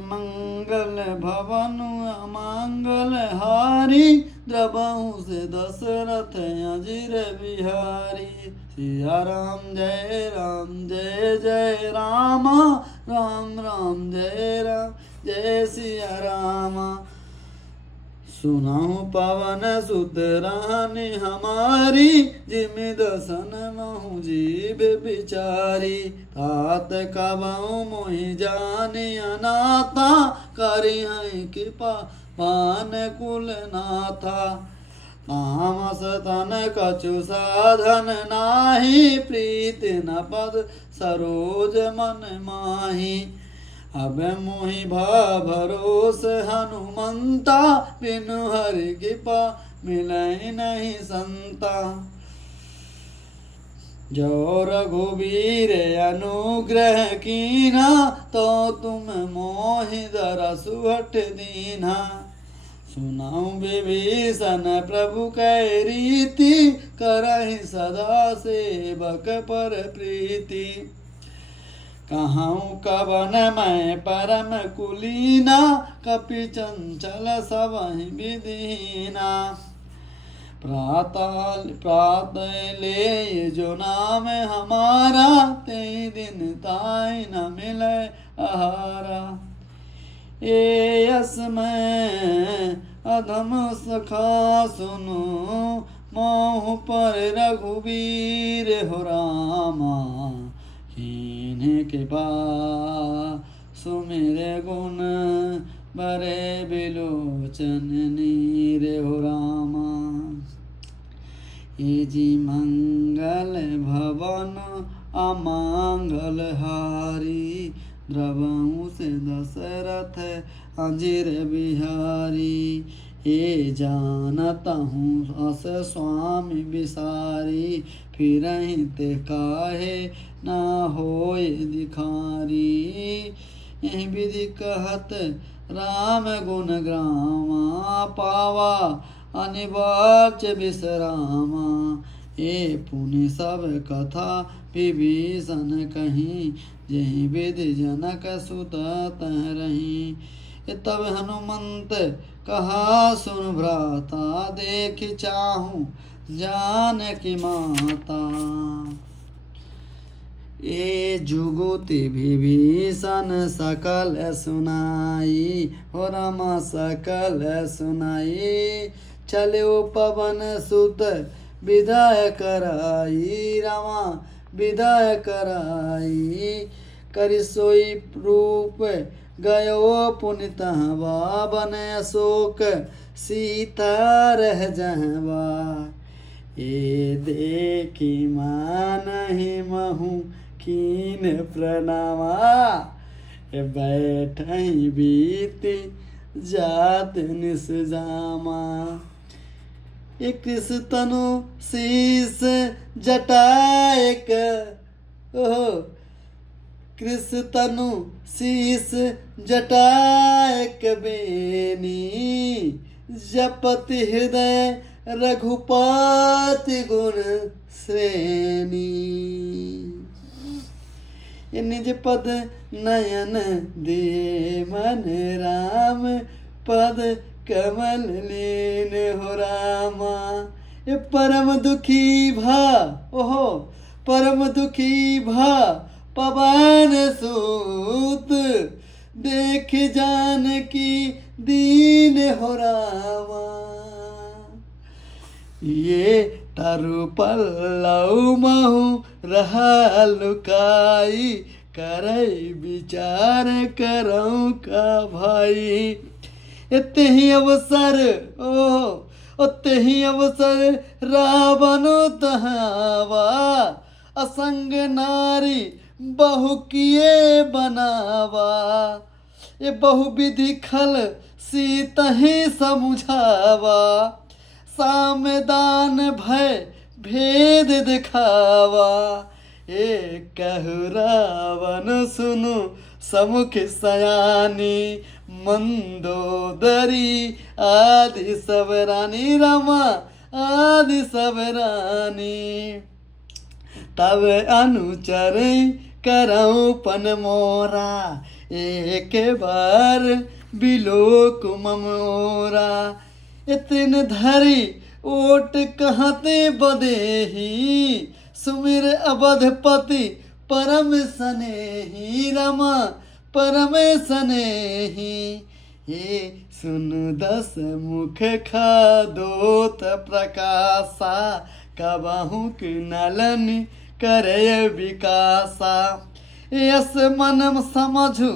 मंगल भवन अमंगल हारी, द्रवहु से दशरथ अजिर बिहारी। सिया राम जय जय राम, राम राम जय सिया राम। सुनाहु पवन सुत रानी हमारी, जिमि दसन महु जीव बिचारी। तात कबहु मोहि जानि अनाथा, करि हैं कृपा पान कुल नाथा। तामस तन कछु साधन नाही, प्रीति न पद सरोज मन माही। अब मोहि भरोस हनुमंता, बिनु हरि कृपा मिलै नहीं संता। जो रघुवीर अनुग्रह कीना, तो तुम मोहि दरसु हठ दीना। सुनाऊं विभीषण प्रभु कै रीति, करहि सदा सेवक पर प्रीति। कहूँ कवन मैं परम कुलीना, कपि चंचल सबहि विदीना। प्रातः ले जो नाम हमारा, ते दिन ताई न मिले आहारा। ए यस मैं अधम सखा सुनु, मोह पर रघुवीर हो रामा। कीन्ह कृपा सुमिर गुण, बरे बिलोचन नीर हो रामा। ये जी मंगल भवन अमंगल हारी, द्रवहु से दशरथ अजिर बिहारी। ये जानता हूँ अस स्वामी बिसारी, फिरहि ते काहे ना होय दिखारी। यही विधि कहत राम गुण ग्रामा, पावा अनिवार्य विश्रामा। ये पुनि सब कथा विभीषण कहीं, यही विधि जनक सुत तह रही। तब हनुमंत कहा सुन भ्राता, देख चाहूं जानकी माता। ए जुगुति विभीषण सकल सुनाई, हो रमा सकल सुनाई। चलो पवन सुत विदाय कराई, रमा विदाय कराई। करि सोई रूप गयो पुनितहवा, बन अशोक सीता रह जहवा। ये देखी मानहि महु कीन प्रणामा, बैठहि बीति जात निस जामा। कृष तनु शीस जटायक, कृष तनु शीस जटायक बेनी। जपति हृदय रघुपति गुण श्रेणी। ये निज पद नयन दे मन राम, पद कमल लीन हो रामा। ये परम दुखी भा, ओहो परम दुखी भा पवन सूत, देख जानकी दीन हो रामा। ये तरु पल्लव महु रहा लुकाई, करई विचार करऊं का भाई। तेहि अवसर तेहि अवसर रावण तहावा, असंग नारी बहु किए बनावा। ये बहुविधि खल सीतहि समुझावा, सामदान भय भेद दिखावा। ये कहु रावण सुनु समुख सयानी, मंदोदरी आदि सब रानी, रमा आदि सब रानी। तब अनुचर करऊं पन मोरा, एक बार बिलोक ममोरा। इतन धरी ओट कहते बदेही, सुमिर अवधपति परम स्नेही रमा परम स्नेही। हे सुन दस मुख खादोत प्रकाशा, कबहु की नलन करे विकासा। यस मन समझु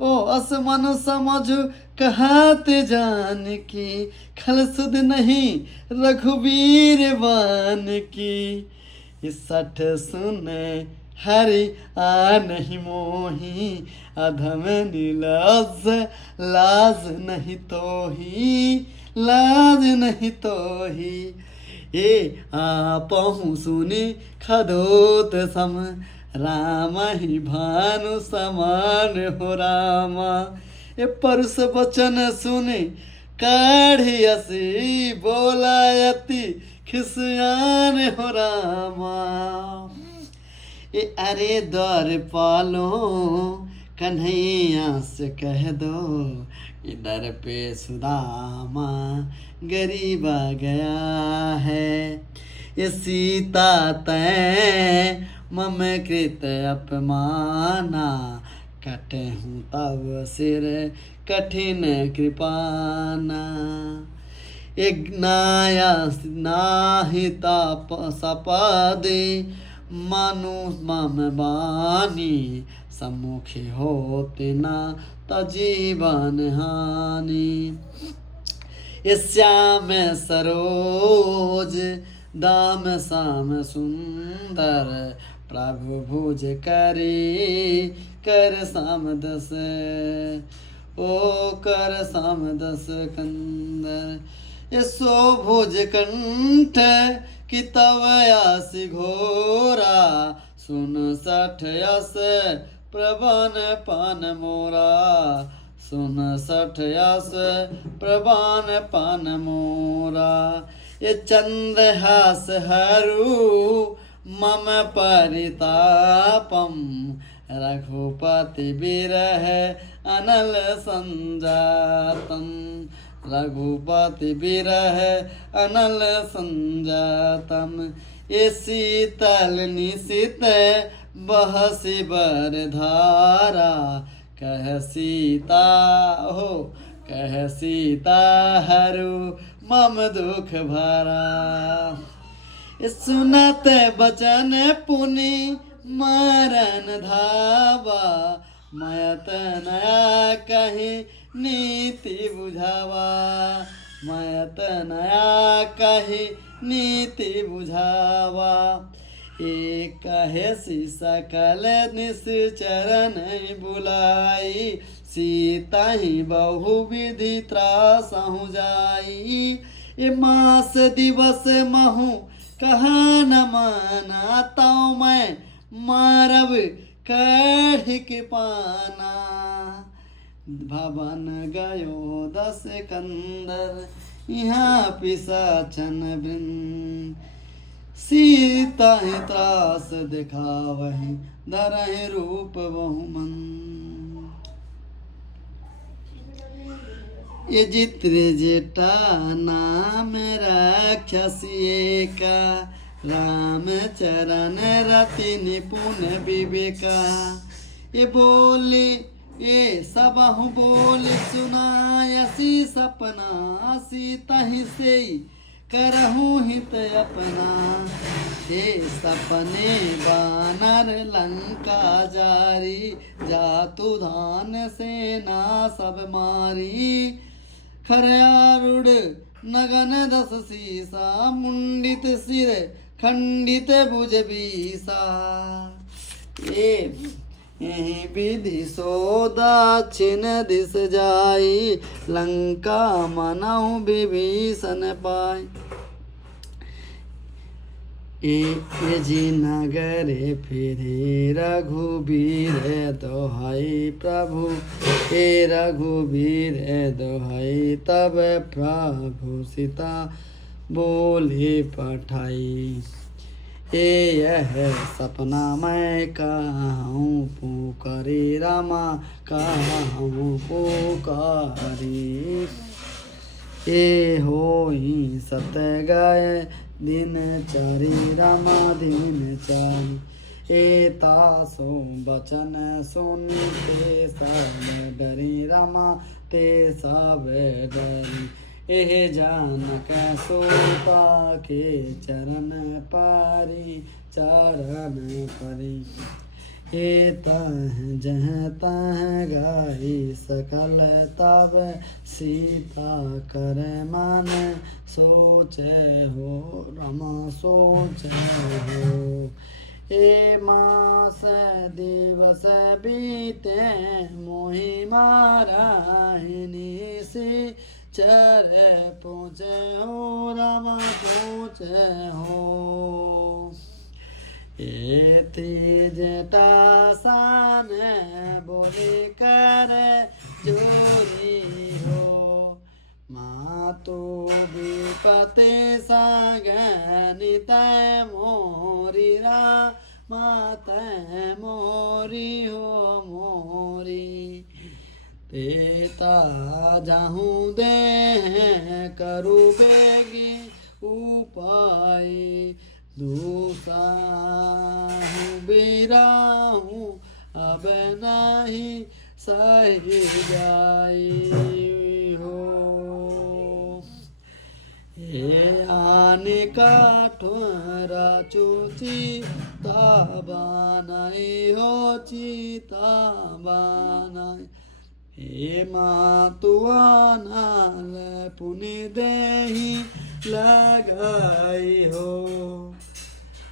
ओ अस मन समझु कहत जान की, खल सुध नहीं रघुवीर बान की। सठ सुन हरि आ नहीं मोही, अधम नीलाज लाज नहीं तोही, लाज नहीं तोही। ए आपहु सुनि खदोत सम, राम ही भानु समान हो रामा। ए परुष वचन सुने काढ़ी असी, बोलायति खिसियान हो रामा। ए अरे द्वार पालो कन्हैया से कह दो, इधर पे सुदामा गरीबा गया है। ये सीता तै मम कृत अपमाना, कटे हूँ तब सिर कठिन कृपाना। एक नाया नाही ताप सपादे, मानु मम बानी सम्मुखी होते न तजीवन हानि। श्याम सरोज दाम साम सुंदर, प्रभु भुज करे कर साम दस, ओ कर साम दस कंदर। ये सो भुज कंठ कि तव आस घोरा, सुन सठ यस प्रबन पान मोरा, सुन सठ यस प्रबन पान मोरा। ये चंद्रहास हरु मम परितापम, रघुपति बिरह अनल संजातम, रघुपति बिरह अनल संजातम। ये शीतल निशित बहसी बर धारा, कह सीता हो कह सीता हरु मम दुख भरा। सुनत बचन पुनि मरन धावा, मयत नया कही नीति बुझावा, मयत नया कही नीति बुझावा। एक कहे सी सकल निश्चरण बुलाई, सीता ही बहु विधि त्रासहु जाई। ये मास दिवस महु कहा न माना, ताऊ मैं मारब कढ़ के पाना। भवन गयो दस कंदर, यहाँ पिशाचन वृंद, सीता ही त्रास दिखावहि, धरहि रूप बहुमन। ये जित्र जेटा नाम राक्षसी का, राम चरण रति निपुण विवेका। ये बोले ये सबहु बोल सुनायसी सपना, सीता ही से करहूँ हित अपना। हे सपने बानर लंका जारी, जातु धान सेना सब मारी। खरयारुड़ नगन दस सीसा, मुंडित सिर खंडित भुज बीसा। यही विधि सो दक्षिण दिस जाई, लंका मनहु विभीषण पाई। ये जी नगरे फिरे रघुबीर दोहाई प्रभु, हे रघुबीर दोहाई। तब प्रभु सीता बोले पठाई। यह सपना मैं कहूँ पुकारी रामा कहूँ पुकारी। ए होई सत गए दिन चारी रामा दिन चारी। ए तासो बचन सुनी ते सब डरी रामा ते सब डरी। एह जानक सोता के चरण पारी चरण परी। ए तह जह तह गाई सकल तब सीता कर मन सोचे हो रमा सोचे हो। ए मास दिवस बीते मोहि माराहिनी से चर पूछे हो रमा पूछे हो। एति जेटा सान बोली कर जोरी हो। मातो विपते सागनित मोरी मात मोरी हो मोरी। तेता जाहूँ दे करू बेगी उपाय। दूसरा बिराहूँ अब नहीं सही जाई हो। हे आने का ठोरा चूची ताबानाई हो चीता बानाई। हे मातुआ नाल पुनि देही लगाई हो।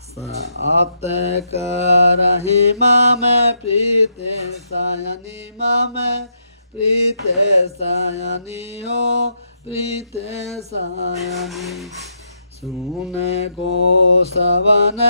सात करही माम प्रीते सायनी माम प्रीते सायनी हो प्रीते सायनी। सुन को सवन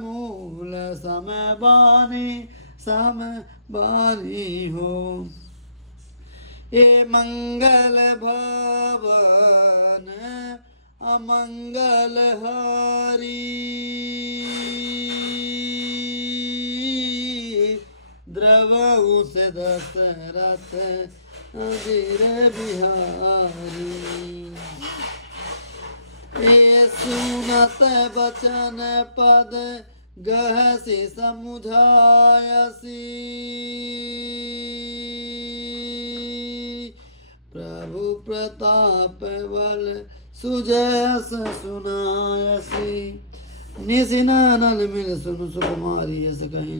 मूल सम बानी हो। ए मंगल भवन अमंगल हरी। द्रवहु से दशरथ अजीर बिहारी। ए सुनत बचन पद गहसी समुझायसी। प्रभु प्रताप बल सुजस सुनायसी। निशिनानन मिल सुन सुकुमारी यस कहीं।